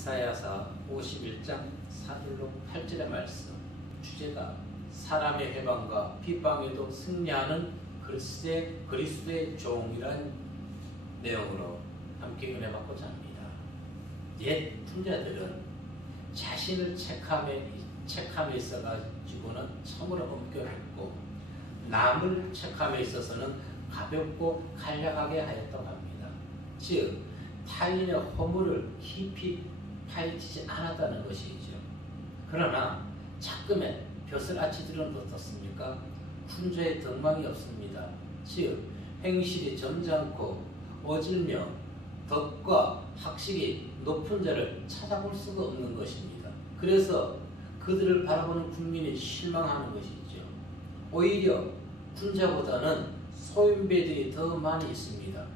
이사야서 51장 4절로 8절의 말씀, 주제가 사람의 해방과 비방에도 승리하는 그리스도의 종이란 내용으로 함께 은혜받고자 합니다. 옛 풍자들은 자신을 책함에 있어가지고는 참으로 엄격했고, 남을 책함에 있어서는 가볍고 간략하게 하였다고 합니다. 즉 타인의 허물을 깊이 파헤치지 않았다는 것이죠. 그러나 자금의 벼슬아치들은 어떻습니까? 군자의 덕망이 없습니다. 즉 행실이 점잖고 어질며 덕과 학식이 높은 자를 찾아볼 수가 없는 것입니다. 그래서 그들을 바라보는 국민이 실망하는 것이죠. 오히려 군자보다는 소인배들이 더 많이 있습니다.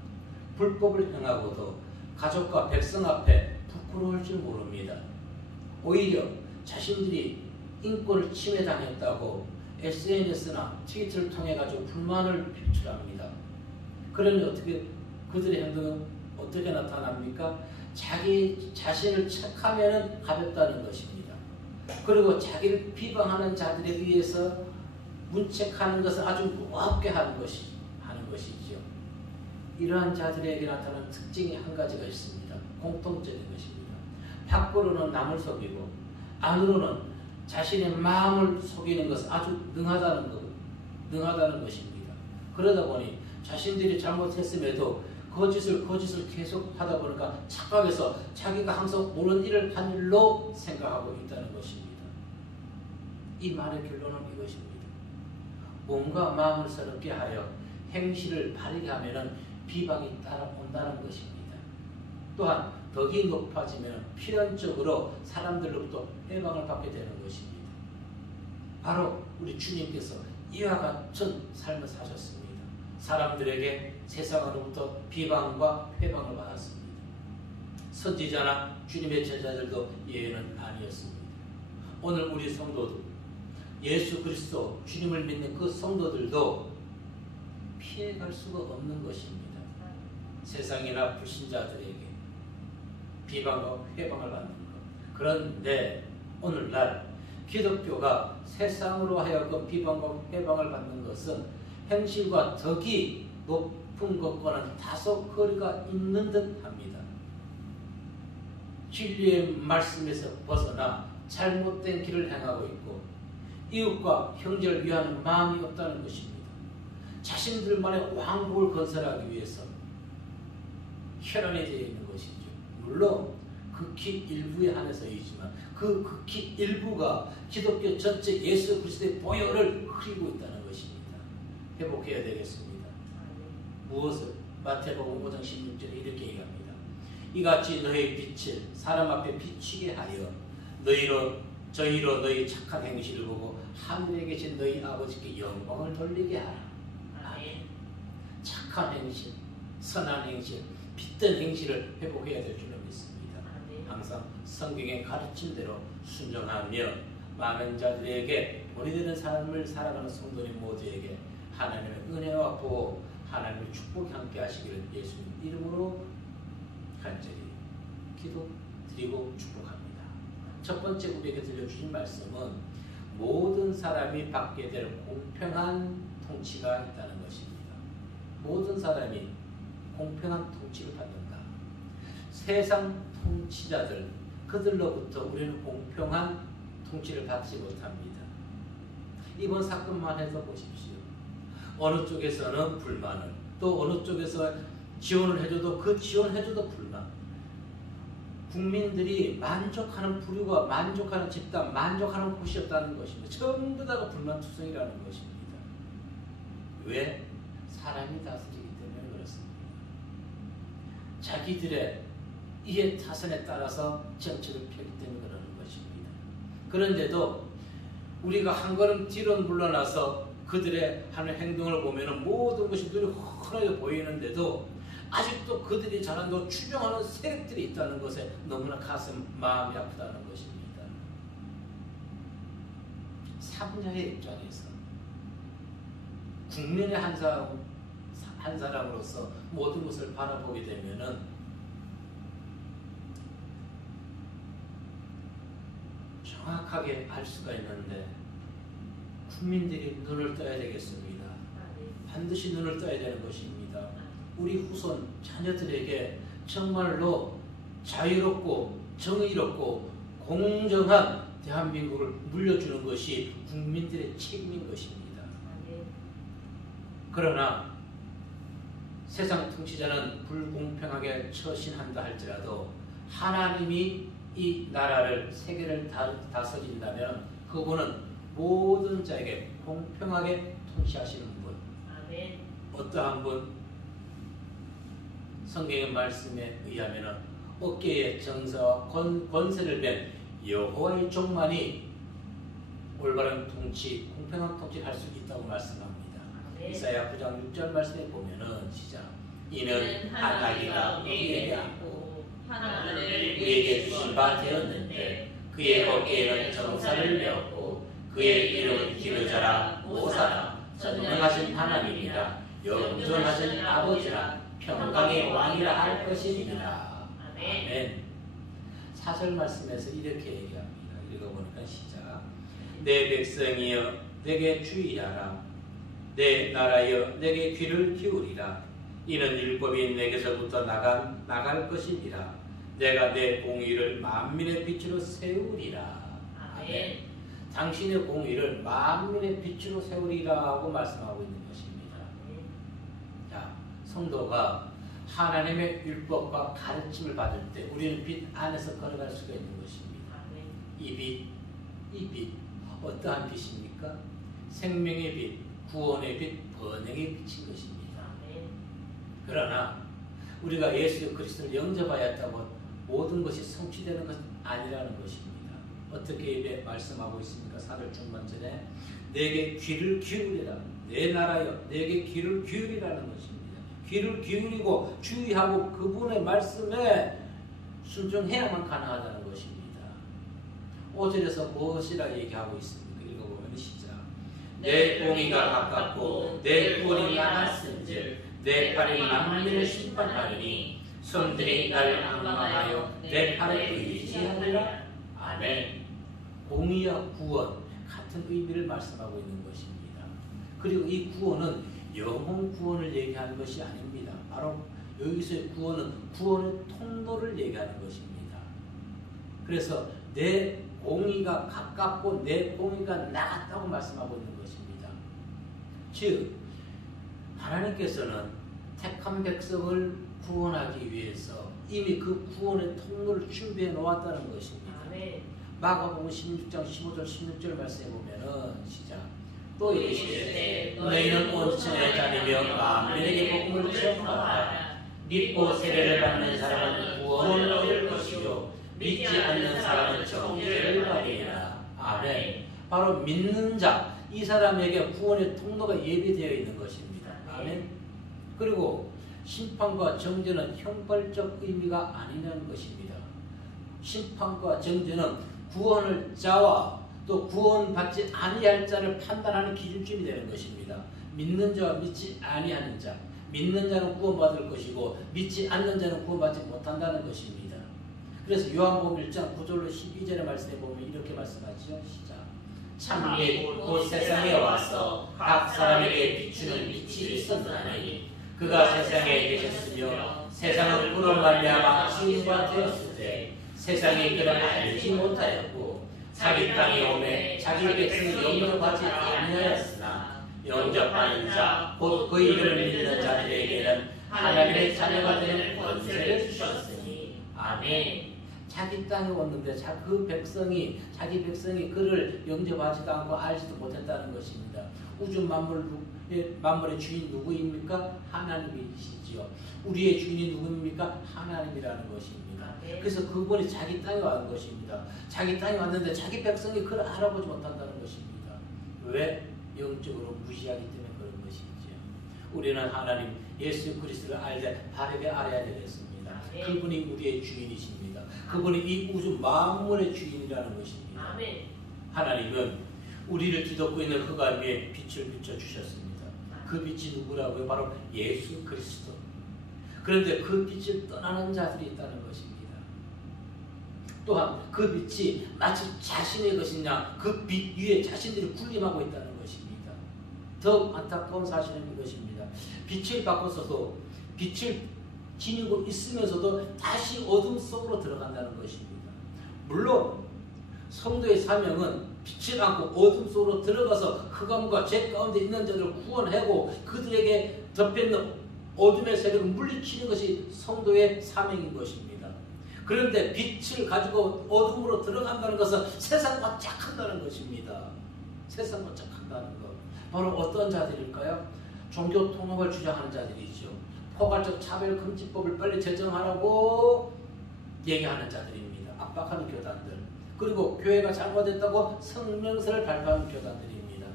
불법을 행하고도 가족과 백성 앞에 부끄러울 줄 모릅니다. 오히려 자신들이 인권을 침해당했다고 SNS나 트위터를 통해 가지고 불만을 표출합니다. 그러니 어떻게 그들의 행동은 어떻게 나타납니까? 자기 자신을 책하면 가볍다는 것입니다. 그리고 자기를 비방하는 자들에 의해서 문책하는 것을 아주 무겁게 하는 것이죠. 이러한 자들에게 나타나는 특징이 한 가지가 있습니다. 공통적인 것입니다. 밖으로는 남을 속이고 안으로는 자신의 마음을 속이는 것은 아주 능하다는 것입니다. 그러다 보니 자신들이 잘못했음에도 거짓을 계속 하다 보니까 착각해서 자기가 항상 옳은 일을 한 일로 생각하고 있다는 것입니다. 이 말의 결론은 이것입니다. 몸과 마음을 서럽게 하여 행실을 바르게 하면 비방이 따라온다는 것입니다. 또한 덕이 높아지면 필연적으로 사람들로부터 해방을 받게 되는 것입니다. 바로 우리 주님께서 이와 같은 삶을 사셨습니다. 사람들에게 세상으로부터 비방과 회방을 받았습니다. 선지자나 주님의 제자들도 예외는 아니었습니다. 오늘 우리 성도들, 예수 그리스도 주님을 믿는 그 성도들도 피해갈 수가 없는 것입니다. 세상이나 불신자들에게 비방과 회방을 받는 것. 그런데 오늘날 기독교가 세상으로 하여금 비방과 회방을 받는 것은 행실과 덕이 높은 것과는 다소 거리가 있는 듯 합니다. 진리의 말씀에서 벗어나 잘못된 길을 행하고 있고 이웃과 형제를 위하는 마음이 없다는 것입니다. 자신들만의 왕국을 건설하기 위해서 혈안이 되어 있는 것이죠. 물론 극히 일부에 한해서이지만 그 극히 일부가 기독교 전체 예수 그리스도의 보혈을 흐리고 있다는 것입니다. 회복해야 되겠습니다. 무엇을? 마태복음 5장 16절에 이렇게 얘기합니다. 이같이 너희 빛을 사람 앞에 비추게 하여 저희로 너희 착한 행실을 보고 하늘에 계신 너희 아버지께 영광을 돌리게 하라. 아멘. 착한 행실, 선한 행실, 빛된 행실을 회복해야 될 줄로 믿습니다. 항상 성경의 가르침대로 순종하며 많은 자들에게 본이 되는 삶을 살아가는 성도님 모두에게 하나님의 은혜와 보호, 하나님의 축복이 함께 하시기를 예수님 이름으로 간절히 기도드리고 축복합니다. 첫 번째 우리에게 들려주신 말씀은 모든 사람이 받게 될 공평한 통치가 있다는 것입니다. 모든 사람이 공평한 통치를 받는다. 세상 통치자들, 그들로부터 우리는 공평한 통치를 받지 못합니다. 이번 사건만 해서 보십시오. 어느 쪽에서는 불만을, 또 어느 쪽에서 지원을 해줘도 그 지원해줘도 불만. 국민들이 만족하는 부류가 만족하는 집단, 만족하는 곳이 없다는 것입니다. 전부 다가 불만투성이라는 것입니다. 왜? 사람이 다스리기 때문에 그렇습니다. 자기들의 이해 타선에 따라서 정책을 펴기 때문에 그러는 것입니다. 그런데도 우리가 한 걸음 뒤로 물러나서 그들의 하는 행동을 보면 모든 것이 눈이 훤하게 보이는데도 아직도 그들이 잘한다고 추종하는 세력들이 있다는 것에 너무나 마음이 아프다는 것입니다. 사분자의 입장에서 국민의 한 사람으로서 모든 것을 바라보게 되면은 정확하게 알 수가 있는데 국민들이 눈을 떠야 되겠습니다. 반드시 눈을 떠야 되는 것입니다. 우리 후손 자녀들에게 정말로 자유롭고 정의롭고 공정한 대한민국을 물려주는 것이 국민들의 책임인 것입니다. 그러나 세상 통치자는 불공평하게 처신한다 할지라도 하나님이 이 나라를 세계를 다스린다면 그분은 모든 자에게 공평하게 통치하시는 분. 아멘. 어떠한 분? 성경의 말씀에 의하면 어깨에 정사와 권세를 뺀 여호와의 종만이 올바른 통치, 공평한 통치를 할 수 있다고 말씀합니다. 이사야 9장 6절 말씀에 보면은 시작. 이는 하나님가 우리에게 안고 하나를 우리에게 주신 바 되었는데 그의 어깨에는 정사를 메었고 그의 이름은 기르자라 모사라 전능하신 하나님이라 영존하신 아버지라 평강의 왕이라 할 것입니다. 아멘. 4절 말씀에서 이렇게 얘기합니다. 읽어보니까 시작. 내 백성이여 내게 주의하라. 내 나라여 내게 귀를 기울이라. 이는 율법이 내게서부터 나갈 것이니라. 내가 내 공의를 만민의 빛으로 세우리라. 아멘. 당신의 공의를 만민의 빛으로 세우리라고 말씀하고 있는 것입니다. 자, 성도가 하나님의 율법과 가르침을 받을 때 우리는 빛 안에서 걸어갈 수가 있는 것입니다. 이 빛 어떠한 빛입니까? 생명의 빛, 구원의 빛, 번영의 빛인 것입니다. 그러나 우리가 예수 그리스도를 영접하였다고 모든 것이 성취되는 것은 아니라는 것입니다. 어떻게 말씀하고 있습니까? 4절 중반절에 내게 귀를 기울이라. 내 나라여 내게 귀를 기울이라는 것입니다. 귀를 기울이고 주의하고 그분의 말씀에 순종해야만 가능하다는 것입니다. 5절에서 무엇이라 얘기하고 있습니까? 읽어보면 시작. 내 공의가 가깝고 내 구원이 나았은즉 내 팔이 만민을 심판하리니 손들이 날 악망하여 내 팔에 의지하리라. 아멘. 공의와 구원 같은 의미를 말씀하고 있는 것입니다. 그리고 이 구원은 영혼 구원을 얘기하는 것이 아닙니다. 바로 여기서의 구원은 구원의 통로를 얘기하는 것입니다. 그래서 내 공의가 가깝고 내 공의가 나았다고 말씀하고 있는 것입니다. 즉 하나님께서는 택한 백성을 구원하기 위해서 이미 그 구원의 통로를 준비해 놓았다는 것입니다. 마가복음 16장 15절 16절 말씀해 보면은 시작. 또 이르시되 너희는 온천에 다니며 만민에게 복음을 전파하라. 믿고 세례를 받는 사람은 구원을 얻을 것이요 믿지 않는 사람은 정죄를 받으리라. 아멘. 바로 믿는 자, 이 사람에게 구원의 통로가 예비되어 있는 것입니다. 아멘. 그리고 심판과 정죄는 형벌적 의미가 아니라는 것입니다. 심판과 정죄는 구원을 자와 또 구원받지 아니할 자를 판단하는 기준점이 되는 것입니다. 믿는 자와 믿지 아니하는 자, 믿는 자는 구원받을 것이고 믿지 않는 자는 구원받지 못한다는 것입니다. 그래서 요한복음 1장 9절로 12절의 말씀에 보면 이렇게 말씀하죠. 시작. 참빛 곧 세상에 와서 각 사람에게 비추는 빛이 있었나니 그가 세상에 계셨으며 세상은 그로 말미암아 지음바 되었을 때 세상이 그를 알지 못하였고 자기 땅에 오매 자기 백성이 영접하지 아니하였으나 영접하는 자 곧 그 이름을 믿는 자들에게는 하나님의 자녀가 되는 권세를 주셨으니 아멘. 자기 땅에 왔는데 자기 백성이 그를 영접하지도 않고 알지도 못했다는 것입니다. 우주 만물의 주인 누구입니까? 하나님이시지요. 우리의 주인이 누구입니까? 하나님이라는 것입니다. 그래서 그분이 자기 땅에 왔는 것입니다. 자기 땅에 왔는데 자기 백성이 그를 알아보지 못한다는 것입니다. 왜? 영적으로 무시하기 때문에 그런 것이지요. 우리는 하나님 예수 그리스도를 알되 바르게 알아야 되겠습니다. 그분이 우리의 주인이십니다. 그분이 이 우주 만물의 주인이라는 것입니다. 하나님은 우리를 뒤덮고 있는 흑암 위에 빛을 비춰주셨습니다. 그 빛이 누구라고요? 바로 예수 그리스도. 그런데 그 빛을 떠나는 자들이 있다는 것입니다. 또한 그 빛이 마치 자신의 것이냐 그 빛 위에 자신들이 군림하고 있다는 것입니다. 더 안타까운 사실은 이것입니다. 빛을 바꿔서도 빛을 지니고 있으면서도 다시 어둠 속으로 들어간다는 것입니다. 물론 성도의 사명은 빛을 안고 어둠 속으로 들어가서 흑암과 죄 가운데 있는 자들을 구원하고 그들에게 덮여있는 어둠의 세력을 물리치는 것이 성도의 사명인 것입니다. 그런데 빛을 가지고 어둠으로 들어간다는 것은 세상과 짝한다는 것입니다. 세상과 짝한다는 것. 바로 어떤 자들일까요? 종교 통합을 주장하는 자들이죠. 포괄적 차별금지법을 빨리 제정하라고 얘기하는 자들입니다. 압박하는 교단들. 그리고 교회가 잘못했다고 성명서를 발표하는 교단들입니다.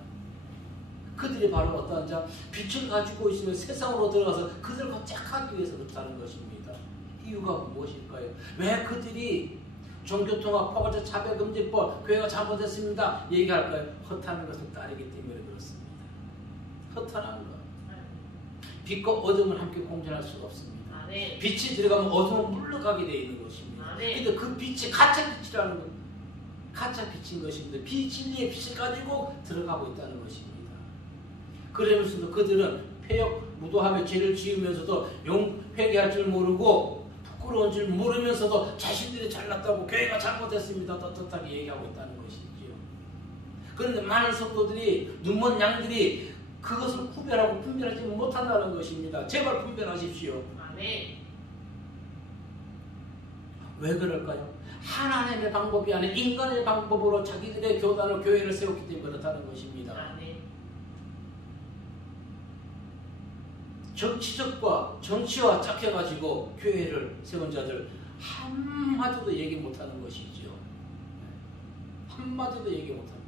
그들이 바로 어떠한 자? 빛을 가지고 있으면 세상으로 들어가서 그들과 짝하기 위해서 그렇다는 것입니다. 이유가 무엇일까요? 왜 그들이 종교통합, 포괄적 차별금지법, 교회가 잘못했습니다 얘기할까요? 허탄한 것을 따르기 때문에 그렇습니다. 허탄한 것. 빛과 어둠은 함께 공존할 수가 없습니다. 빛이 들어가면 어둠은 물러가게 되어 있는 것입니다. 근데 그 빛이 가짜 빛이라는 것, 가짜 빛인 것입니다. 비진리의 빛을 가지고 들어가고 있다는 것입니다. 그러면서도 그들은 폐역, 무도하며 죄를 지으면서도 회개할 줄 모르고 부끄러운 줄 모르면서도 자신들이 잘났다고 교회가 잘못했습니다 떳떳하게 얘기하고 있다는 것이지요. 그런데 많은 성도들이 눈먼 양들이 그것을 구별하고 분별하지 못한다는 것입니다. 제발 분별하십시오. 왜 그럴까요? 하나님의 방법이 아닌 인간의 방법으로 자기들의 교단을 교회를 세웠기 때문에 그렇다는 것입니다. 정치와 짝해가지고 교회를 세운 자들 한마디도 얘기 못하는 것이죠. 한마디도 얘기 못합니다.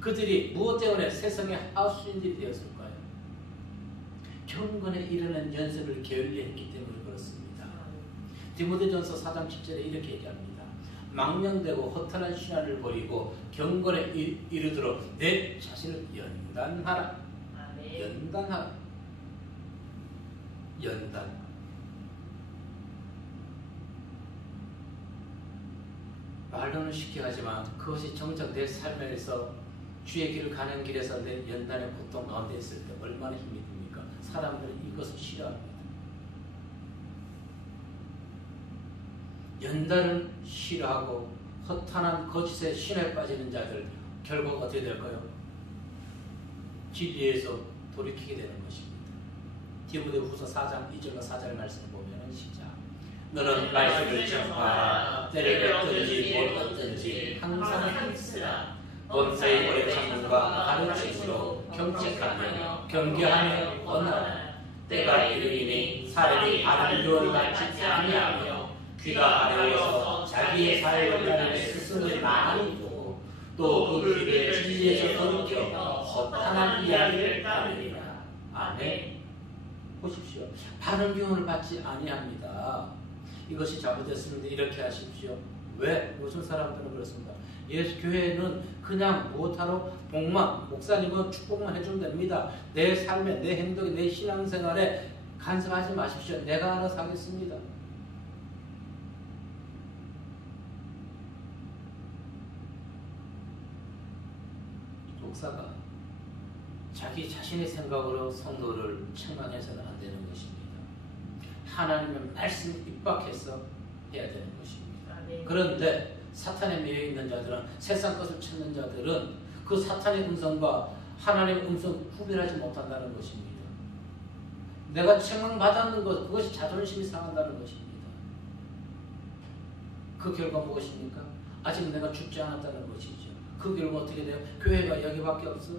그들이 무엇 때문에 세상의 하수인들이 되었을까요? 경건에 이르는 연습을 게을리했기 때문에 그렇습니다. 디모데전서 4장 10절에 이렇게 얘기합니다. 망령되고 허탄한 신화를 버리고 경건에 이르도록 내 자신을 연단하라. 연단하라. 연단. 말로는 쉽게 하지만 그것이 정작 내 삶에서 주의 길을 가는 길에서 내 연단의 고통 가운데 있을 때 얼마나 힘이 듭니까? 사람들은 이것을 싫어합니다. 연단을 싫어하고 허탄한 거짓의 신에 빠지는 자들 결국 어떻게 될까요? 진리에서 돌이키게 되는 것입니다. 디모데후서 4장 2절과 4절 말씀 보면 시작. 너는 말씀을 전파하라. 때를 뺏든지 뭘 얻든지 항상 힘쓰라. 범사의 오래 참음과 가르침으로 경책하며 경계하며 언하라. 때가 이르리니 사람이 바른 교훈을 받지 아니하며 귀가 가려워서 자기의 사역을 따르는 스승을 많이 두고 또 그 귀를 진리에서 거룩혀 허탄한 이야기를 따르리라. 아멘. 보십시오. 바른 교훈을 받지 아니합니다. 이것이 잘못됐습니다. 이렇게 하십시오. 왜? 요즘 사람들은 그렇습니다. 예수 교회는 그냥 무엇하러 복만, 목사님은 축복만 해주면 됩니다. 내 삶에, 내 행동에, 내 신앙생활에 간섭하지 마십시오. 내가 알아서 하겠습니다. 목사가 자기 자신의 생각으로 성도를 책망해서는 안 되는 것입니다. 하나님의 말씀 입박해서 해야 되는 것입니다. 그런데 사탄에 매여 있는 자들은, 세상 것을 찾는 자들은 그 사탄의 음성과 하나님의 음성 구별하지 못한다는 것입니다. 내가 책망받았는 것, 그것이 자존심이 상한다는 것입니다. 그 결과 무엇입니까? 아직 내가 죽지 않았다는 것이죠. 그 결과 어떻게 돼요? 교회가 여기밖에 없어.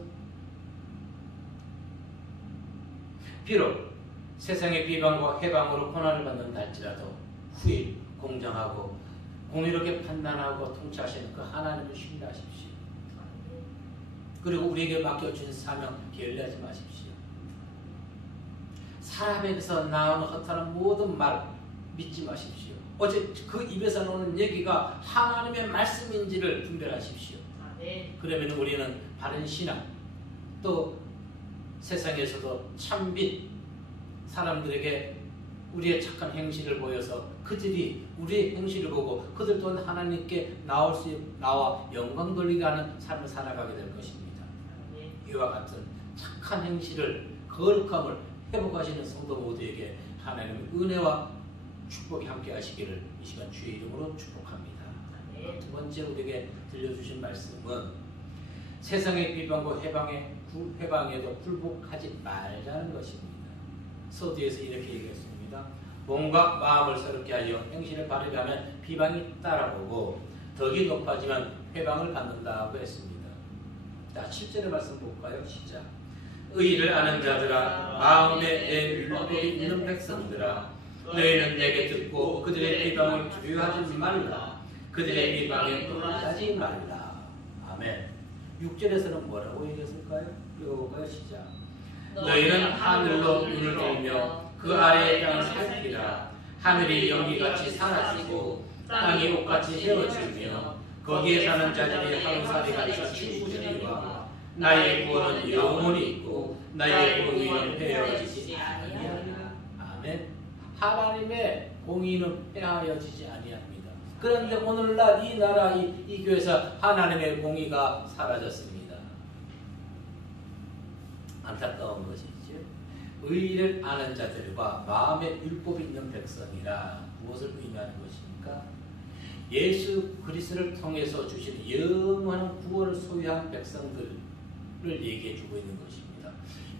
비록 세상의 비방과 해방으로 고난을 받는다 할지라도 후일 공정하고 공의롭게 판단하고 통치하시는 그 하나님을 신뢰하십시오. 그리고 우리에게 맡겨주신 사명 게을리하지 마십시오. 사람에게서 나오는 허탄한 모든 말 믿지 마십시오. 어제 그 입에서 나오는 얘기가 하나님의 말씀인지를 분별하십시오. 그러면 우리는 바른 신앙, 또 세상에서도 참빛, 사람들에게 우리의 착한 행실을 보여서 그들이 우리의 행실을 보고 그들 또한 하나님께 나와 영광 돌리게 하는 삶을 살아가게 될 것입니다. 이와 같은 착한 행실을, 거룩함을 회복하시는 성도 모두에게 하나님의 은혜와 축복이 함께 하시기를 이 시간 주의 이름으로 축복합니다. 두 번째 우리에게 들려주신 말씀은 세상의 비방과 해방에도 굴복하지 말자는 것입니다. 서두에서 이렇게 얘기했습니다. 몸과 마음을 새롭게 하여 행실을 바르게 하면 비방이 따라오고 덕이 높아지면 회방을 받는다고 했습니다. 자, 7절의 말씀 볼까요? 시작. 의를 아는 자들아, 마음에 내 율법이 있는 백성들아, 너희는 내게 듣고 그들의 비방을 두려워하지 말라. 그들의 비방에 놀라지 말라. 아멘. 6절에서는 뭐라고 얘기했을까요? 읽어볼까요? 시작. 너희는 하늘로 눈을 들며 그 아래의 땅을 살피라. 하늘이 연기같이 사라지고 땅이 옷같이 헤어지며 거기에 사는 자들이 하루살이같이 죽으리라. 나의 구원은 영원히 있고 나의 공의는 헤어지지 아니하리라. 아멘. 하나님의 공의는 헤어지지 아니합니다. 그런데 오늘날 이 나라 이 교회에서 하나님의 공의가 사라졌습니다. 안타까운 것이죠. 의를 아는 자들과 마음에 율법이 있는 백성이라 무엇을 의미하는 것입니까? 예수 그리스도를 통해서 주신 영원한 구원을 소유한 백성들을 얘기해 주고 있는 것입니다.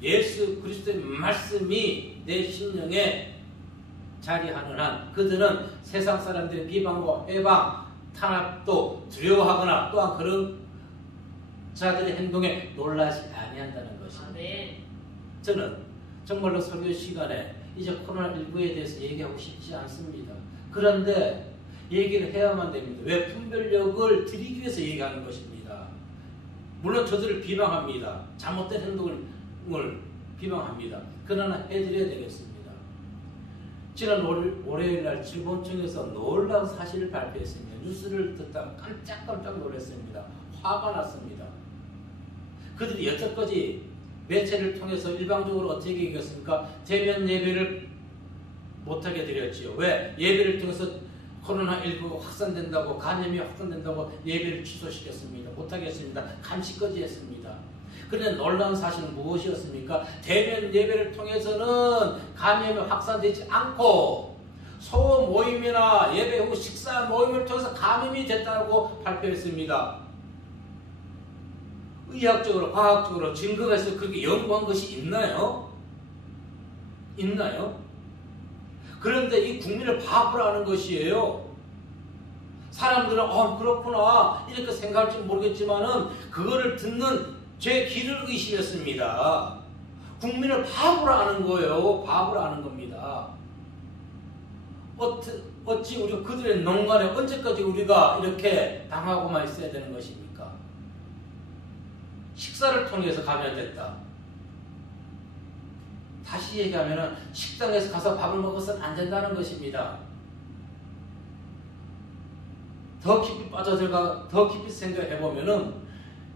예수 그리스도의 말씀이 내 심령에 자리하는 한 그들은 세상 사람들의 비방과 해방, 탄압도 두려워하거나 또한 그런 자들의 행동에 놀라지 아니한다는 것입니다. 저는 정말로 설교 시간에 이제 코로나19에 대해서 얘기하고 싶지 않습니다. 그런데 얘기를 해야만 됩니다. 왜? 분별력을 드리기 위해서 얘기하는 것입니다. 물론 저들을 비방합니다. 잘못된 행동을 비방합니다. 그러나 해드려야 되겠습니다. 지난 월요일날 질본청에서 놀라운 사실을 발표했습니다. 뉴스를 듣다 깜짝깜짝 놀랐습니다. 화가 났습니다. 그들이 여태까지 매체를 통해서 일방적으로 어떻게 얘기했습니까? 대면 예배를 못하게 드렸지요. 왜? 예배를 통해서 코로나19가 확산된다고, 감염이 확산된다고 예배를 취소시켰습니다. 못하겠습니다. 감시까지 했습니다. 그런데 놀라운 사실은 무엇이었습니까? 대면 예배를 통해서는 감염이 확산되지 않고 소모임이나 예배 후 식사 모임을 통해서 감염이 됐다고 발표했습니다. 의학적으로, 과학적으로 증거가 있어 그렇게 연구한 것이 있나요? 있나요? 그런데 이 국민을 바보로 하는 것이에요. 사람들은 그렇구나 이렇게 생각할지 모르겠지만은 그거를 듣는 제 귀를 의심했습니다. 국민을 바보로 하는 거예요. 바보로 하는 겁니다. 어찌 우리가 그들의 농간에 언제까지 우리가 이렇게 당하고만 있어야 되는 것입니까? 식사를 통해서 감염됐다. 다시 얘기하면 식당에서 가서 밥을 먹어서는 안 된다는 것입니다. 더 깊이 빠져들어가 더 깊이 생각해보면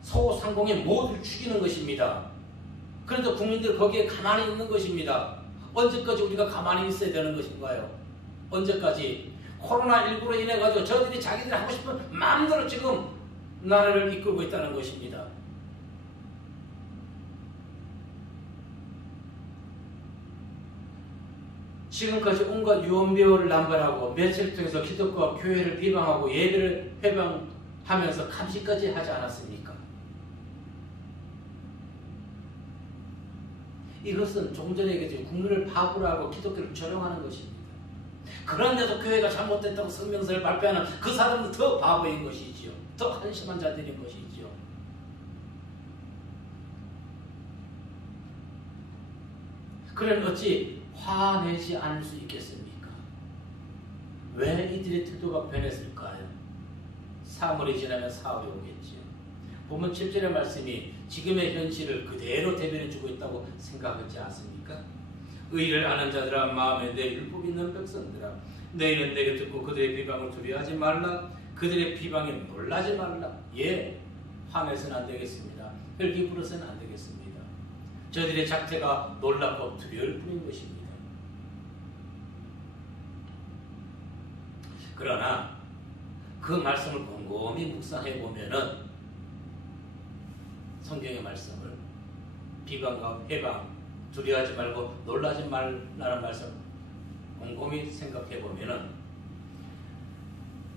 소상공인 모두를 죽이는 것입니다. 그런데 국민들 거기에 가만히 있는 것입니다. 언제까지 우리가 가만히 있어야 되는 것인가요? 언제까지? 코로나19로 인해 가지고 저들이 자기들이 하고 싶은 마음대로 지금 나라를 이끌고 있다는 것입니다. 지금까지 온갖 유언비어를 남발하고 매체를 통해서 기독교와 교회를 비방하고 예배를 회방하면서 감시까지 하지 않았습니까? 이것은 조금 전에 얘기했죠. 국민을 바보로 하고 기독교를 조롱하는 것입니다. 그런데도 교회가 잘못됐다고 성명서를 발표하는 그 사람은 더 바보인 것이지요. 더 한심한 자들인 것이지요. 그럼 어찌 화내지 않을 수 있겠습니까? 왜 이들의 태도가 변했을까요? 사물이 지나면 사흘이 오겠지요. 보면 7절의 말씀이 지금의 현실을 그대로 대변해주고 있다고 생각하지 않습니까? 의를 아는 자들아, 마음에 내 율법 있는 백성들아, 너희는 내게 듣고 그들의 비방을 두려워하지 말라. 그들의 비방에 놀라지 말라. 예, 화내서는 안 되겠습니다. 혈기 부려서는 안 되겠습니다. 저들의 작태가 놀랍고 두려울 뿐인 것입니다. 그러나 그 말씀을 곰곰이 묵상해 보면은 성경의 말씀을 비방과 회방, 두려워하지 말고 놀라지 말라는 말씀 곰곰이 생각해 보면은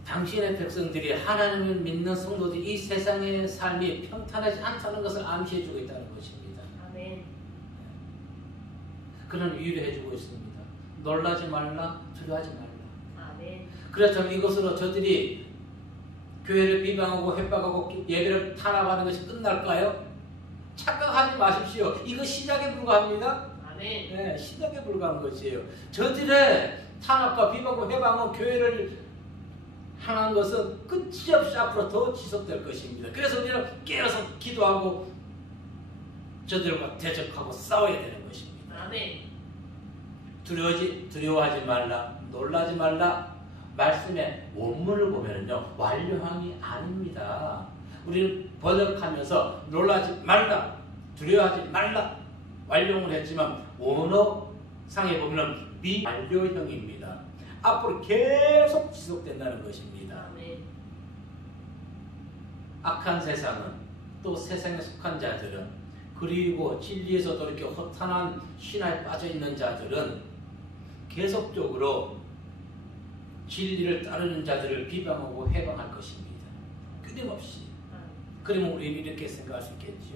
당신의 백성들이 하나님을 믿는 성도들이 이 세상의 삶이 평탄하지 않다는 것을 암시해 주고 있다는 것입니다. 아멘. 그런 위로해 주고 있습니다. 놀라지 말라, 두려워하지 말라. 아멘. 그렇다면 이것으로 저들이 교회를 비방하고 협박하고 예배를 탄압하는 것이 끝날까요? 착각하지 마십시오. 이거 시작에 불과합니다. 아멘. 네, 시작에 불과한 것이에요. 저들의 탄압과 비방과 회방은 교회를 향한 것은 끝이 없이 앞으로 더 지속될 것입니다. 그래서 우리는 깨어서 기도하고 저들과 대적하고 싸워야 되는 것입니다. 아멘. 두려워하지 말라, 놀라지 말라. 말씀의 원문을 보면요, 완료함이 아닙니다. 우리는 번역하면서 놀라지 말라, 두려워하지 말라 완료를 했지만 원어상에 보면 미완료형입니다. 앞으로 계속 지속된다는 것입니다. 아멘. 악한 세상은 또 세상에 속한 자들은 그리고 진리에서도 이렇게 허탄한 신화에 빠져있는 자들은 계속적으로 진리를 따르는 자들을 비방하고 해방할 것입니다. 끊임없이. 그러면 우리는 이렇게 생각할 수 있겠죠.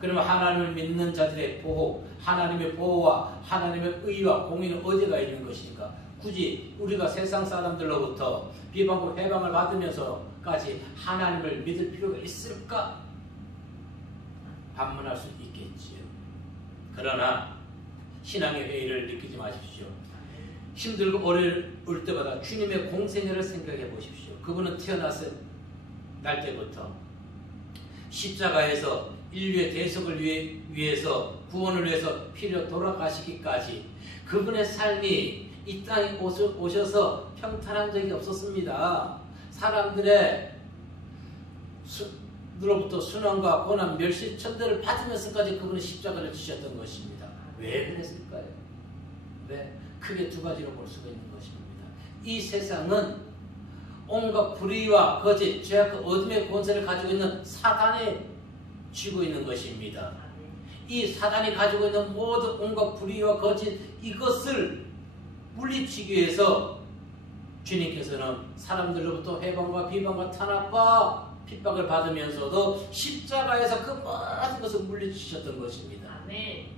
그러면 하나님을 믿는 자들의 보호, 하나님의 보호와 하나님의 의와 공의는 어디가 있는 것인가? 굳이 우리가 세상 사람들로부터 비방과 해방을 받으면서까지 하나님을 믿을 필요가 있을까? 반문할 수 있겠지요. 그러나 신앙의 회의를 느끼지 마십시오. 힘들고 어려울 때마다 주님의 공생애를 생각해 보십시오. 그분은 태어났을 날 때부터 십자가에서 인류의 대속을 위해서 구원을 위해서 피려 돌아가시기까지 그분의 삶이 이 땅에 오셔서 평탄한 적이 없었습니다. 사람들의 로부터 순환과 고난, 멸시, 천대를 받으면서까지 그분은 십자가를 지셨던 것입니다. 왜 그랬을까요? 왜? 크게 두 가지로 볼 수가 있는 것입니다. 이 세상은 온갖 불의와 거짓, 죄악과 어둠의 권세를 가지고 있는 사단이 쥐고 있는 것입니다. 이 사단이 가지고 있는 모든 온갖 불의와 거짓 이것을 물리치기 위해서 주님께서는 사람들로부터 해방과 비방과 탄압과 핍박을 받으면서도 십자가에서 그 모든 것을 물리치셨던 것입니다. 아멘.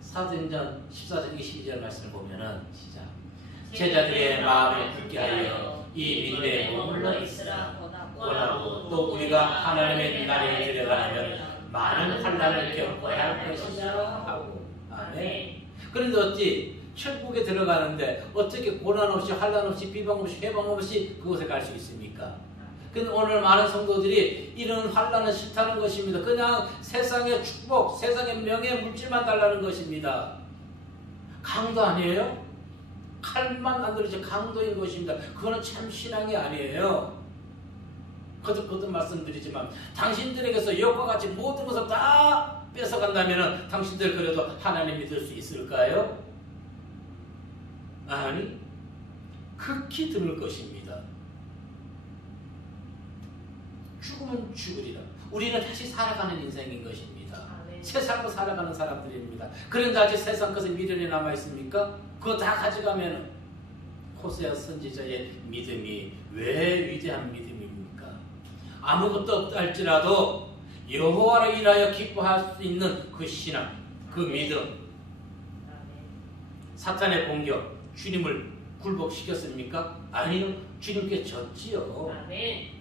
사도행전 14장 22절 말씀을 보면은 시작. 제자들의 마음을 굳게 하여 이 믿음에 머물러 있으라. 원하고 또 우리가 하나님의 나라에 들어가면 많은 환난을 겪어야 할 것이라 하고. 아멘. 그런데 어찌 천국에 들어가는데 어떻게 고난 없이 환난 없이 비방 없이 해방 없이 그곳에 갈 수 있습니까? 근데 오늘 많은 성도들이 이런 환난은 싫다는 것입니다. 그냥 세상의 축복, 세상의 명예, 물질만 달라는 것입니다. 강도 아니에요? 칼만 안 들이죠. 강도인 것입니다. 그거는 참 신앙이 아니에요. 거듭 말씀드리지만 당신들에게서 이것과 같이 모든 것을 다 뺏어간다면 당신들 그래도 하나님 믿을 수 있을까요? 아니, 극히 드물 것입니다. 죽으면 죽으리라. 우리는 다시 살아가는 인생인 것입니다. 아멘. 새 삶을 살아가는 사람들입니다. 그런데 아직 세상 것에 미련이 남아있습니까? 그거 다 가져가면 호세아 선지자의 믿음이 왜 위대한 믿음입니까? 아무것도 없다 할지라도 여호와를 인하여 기뻐할 수 있는 그 신앙, 그 믿음. 사탄의 공격, 주님을 굴복시켰습니까? 아니요, 주님께 졌지요. 아멘.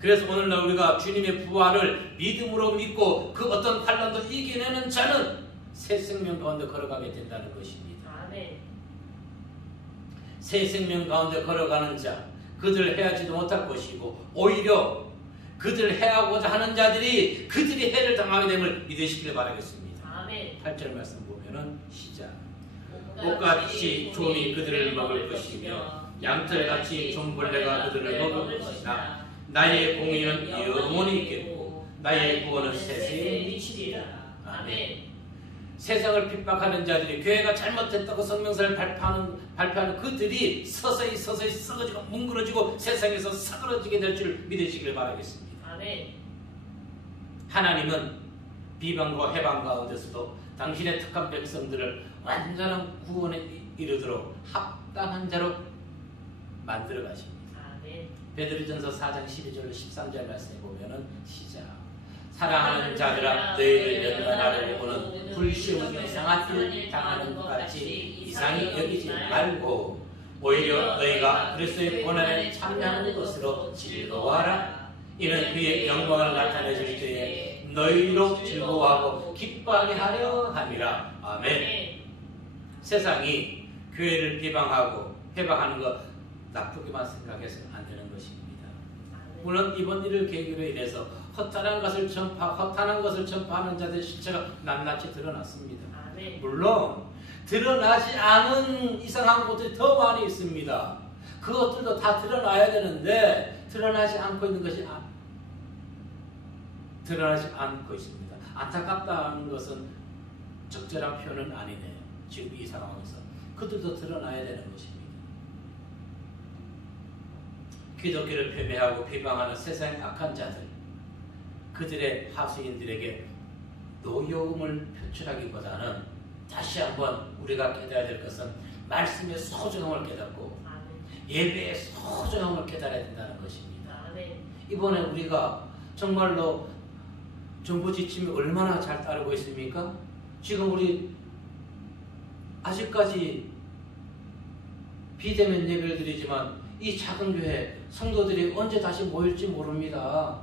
그래서 오늘날 우리가 주님의 부활을 믿음으로 믿고 그 어떤 환난도 이겨내는 자는 새 생명 가운데 걸어가게 된다는 것입니다. 아멘. 새 생명 가운데 걸어가는 자, 그들 해하지도 못할 것이고 오히려 그들 해하고자 하는 자들이 그들이 해를 당하게 됨을 믿으시길 바라겠습니다. 아멘. 8절 말씀 보면은 시작. 꽃같이 좀이 그들을 먹을 것이며 양털같이 좀벌레가 그들을 먹을 것이나 나의 공의는 영원히 있겠고 나의 구원은 세세에 미치리라. 아멘. 세상을 핍박하는 자들이 교회가 잘못했다고 성명서를 발표하는 그들이 서서히 썩어지고 뭉그러지고 세상에서 사그러지게 될 줄 믿으시길 바라겠습니다. 아멘. 하나님은 비방과 해방 가운데서도 당신의 택한 백성들을 완전한 구원에 이르도록 합당한 자로 만들어 가십니다. 아멘. 베드로전서 4장 12절 13절 말씀에 보면은 시작. 사랑하는 자들아 너희를 연단하려고 보는 불시험을 이상한 일 당하는 것 같이 이상히 여기지 말고 오히려 너희가 그리스도의 고난에 참여하는 것으로 즐거워하라. 이는 그의 영광을 나타내 줄 때에 너희로 즐거워하고 기뻐하게 하려 함이라. 아멘. 세상이 교회를 비방하고 해방하는 것 나쁘게만 생각해서는 안 되는 것입니다. 물론 이번 일을 계기로 인해서 허탄한 것을 전파하는 자들의 실체가 낱낱이 드러났습니다. 아멘. 물론 드러나지 않은 이상한 것들이 더 많이 있습니다. 그것들도 다 드러나야 되는데 드러나지 않고 있는 것이 드러나지 않고 있습니다. 안타깝다는 것은 적절한 표현은 아니네요. 지금 이 상황에서 그들도 드러나야 되는 것입니다. 기독교를 폄훼하고 비방하는 세상의 악한 자들, 그들의 하수인들에게 노여움을 표출하기보다는 다시 한번 우리가 깨달아야 될 것은 말씀의 소중함을 깨닫고 예배의 소중함을 깨달아야 된다는 것입니다. 이번에 우리가 정말로 정부 지침이 얼마나 잘 따르고 있습니까? 지금 우리 아직까지 비대면 예배를 드리지만 이 작은 교회 성도들이 언제 다시 모일지 모릅니다.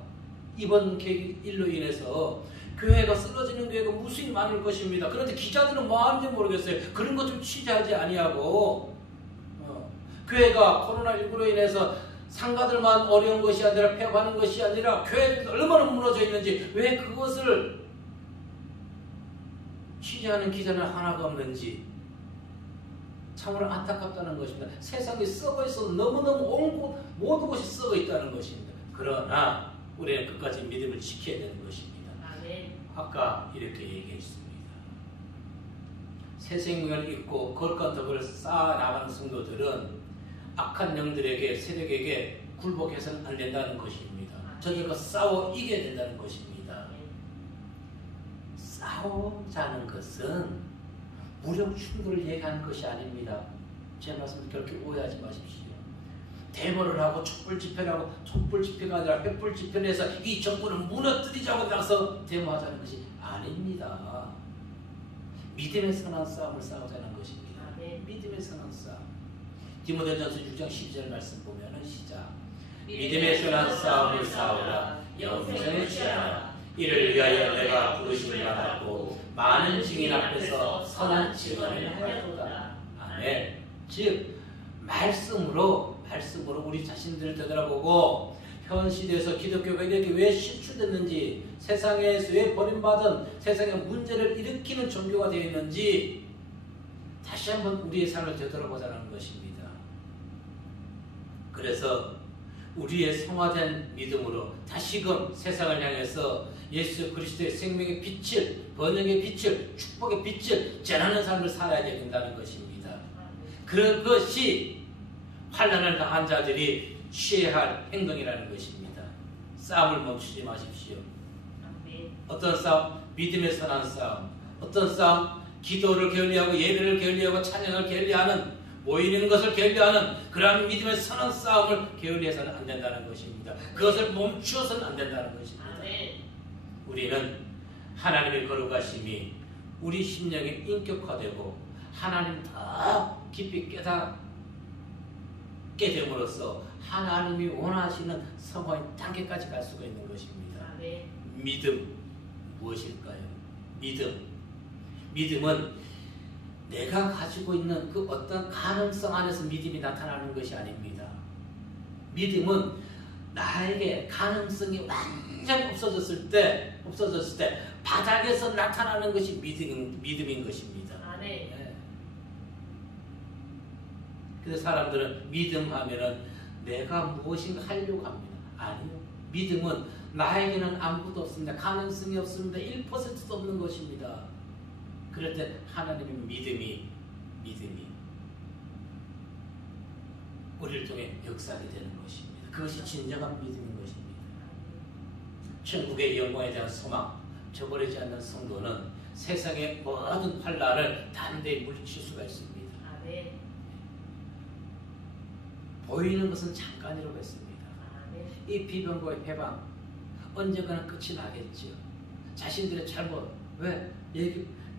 이번 일로 인해서 교회가 쓰러지는 교회가 무수히 많을 것입니다. 그런데 기자들은 뭐 하는지 모르겠어요. 그런 것 좀 취재하지 아니하고 교회가 코로나19로 인해서 상가들만 어려운 것이 아니라 폐업하는 것이 아니라 교회들도 얼마나 무너져 있는지 왜 그것을 취재하는 기자는 하나가 없는지 참으로 안타깝다는 것입니다. 세상이 썩어 있어 너무너무 온 모든 곳이 썩어 있다는 것입니다. 그러나 우리는 끝까지 믿음을 지켜야 되는 것입니다. 아멘. 아까 이렇게 얘기했습니다. 새 생명을 입고 거룩한 덕을 쌓아 나가는 성도들은 악한 영들에게 세력에게 굴복해서는 안 된다는 것입니다. 저들과 싸워 이겨야 된다는 것입니다. 싸우자는 것은 무력 충돌을 얘기하는 것이 아닙니다. 제 말씀을 그렇게 오해하지 마십시오. 데모를 하고 촛불 집회를 하고 촛불 집회가 아니라 횃불 집회를 해서 이 정부를 무너뜨리자고 나서 데모하자는 것이 아닙니다. 믿음의 선한 싸움을 싸우자는 것입니다. 믿음의 선한 싸움. 디모데전서 6장 12절 말씀 보면은 시작. 믿음의 선한 싸움을 싸우라. 영생을 취하라. 이를 위하여 내가 부르심을 받았고 많은 증인 앞에서 선한 증언을 하였도다. 아멘. 즉 말씀으로 우리 자신들을 되돌아보고 현 시대에서 기독교가 이렇게 왜 실추됐는지, 세상에서 왜 버림받은 세상의 문제를 일으키는 종교가 되어 있는지 다시 한번 우리의 삶을 되돌아보자는 것입니다. 그래서 우리의 성화된 믿음으로 다시금 세상을 향해서 예수 그리스도의 생명의 빛을, 번영의 빛을, 축복의 빛을 전하는 삶을 살아야 된다는 것입니다. 그것이 환난을 당한 자들이 취해야 할 행동이라는 것입니다. 싸움을 멈추지 마십시오. 어떤 싸움? 믿음의 선한 싸움. 어떤 싸움? 기도를 게을리하고 예배를 게을리하고 찬양을 게을리하는, 모이는 것을 게을리하는 그러한 믿음의 선한 싸움을 게을리해서는 안 된다는 것입니다. 그것을 멈추어서는 안 된다는 것입니다. 우리는 하나님의 거룩하심이 우리 심령에 인격화되고 하나님 더 깊이 깨닫게 됨으로써 하나님이 원하시는 성화의 단계까지 갈 수가 있는 것입니다. 믿음 무엇일까요? 믿음은 내가 가지고 있는 그 어떤 가능성 안에서 믿음이 나타나는 것이 아닙니다. 믿음은 나에게 가능성이 완전히 없어졌을 때 바닥에서 나타나는 것이 믿음인 것입니다. 네. 그래서 사람들은 믿음 하면은 내가 무엇인가 하려고 합니다. 아니요. 믿음은 나에게는 아무것도 없습니다. 가능성이 없습니다. 1%도 없는 것입니다. 그럴 때 하나님의 믿음이 우리를 통해 역사하게 되는 것입니다. 그것이 진정한 믿음인 것입니다. 천국의 영광에 대한 소망, 저버리지 않는 성도는 세상의 모든 환난을 담대히 물리칠 수가 있습니다. 아멘. 보이는 것은 잠깐이라고 했습니다. 아멘. 이 비변과의 해방 언젠가는 끝이 나겠죠. 자신들의 잘못, 왜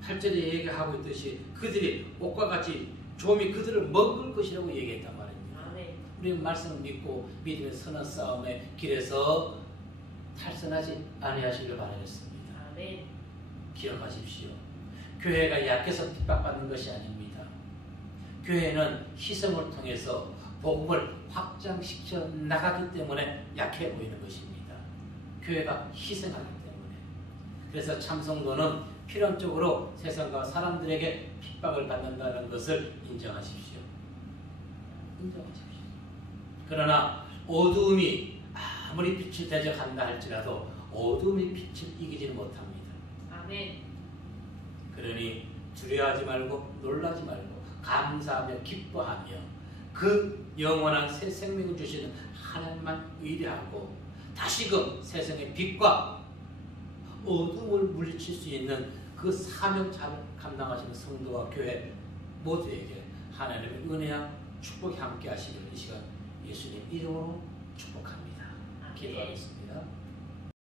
8절에 얘기하고 있듯이 그들이 옷과 같이 좀이 그들을 먹을 것이라고 얘기했단 말입니다. 아멘. 우리는 말씀을 믿고 믿음의 선한 싸움의 길에서 탈선하지 아니하시길 바라겠습니다. 아멘. 기억하십시오. 교회가 약해서 핍박받는 것이 아닙니다. 교회는 희생을 통해서 복음을 확장시켜 나가기 때문에 약해 보이는 것입니다. 교회가 희생하기 때문에. 그래서 참성도는 필연적으로 세상과 사람들에게 핍박을 받는다는 것을 인정하십시오. 인정하십시오. 그러나 어두움이 아무리 빛을 대적한다 할지라도 어둠이 빛을 이기지는 못합니다. 아멘. 그러니 두려워하지 말고 놀라지 말고 감사하며 기뻐하며 그 영원한 새 생명을 주시는 하나님만 의뢰하고 다시금 세상의 빛과 어둠을 물리칠 수 있는 그 사명차를 감당하시는 성도와 교회 모두에게 하나님의 은혜와 축복이 함께 하시길 이 시간 예수님 이름으로 축복합니다. 기도하겠습니다.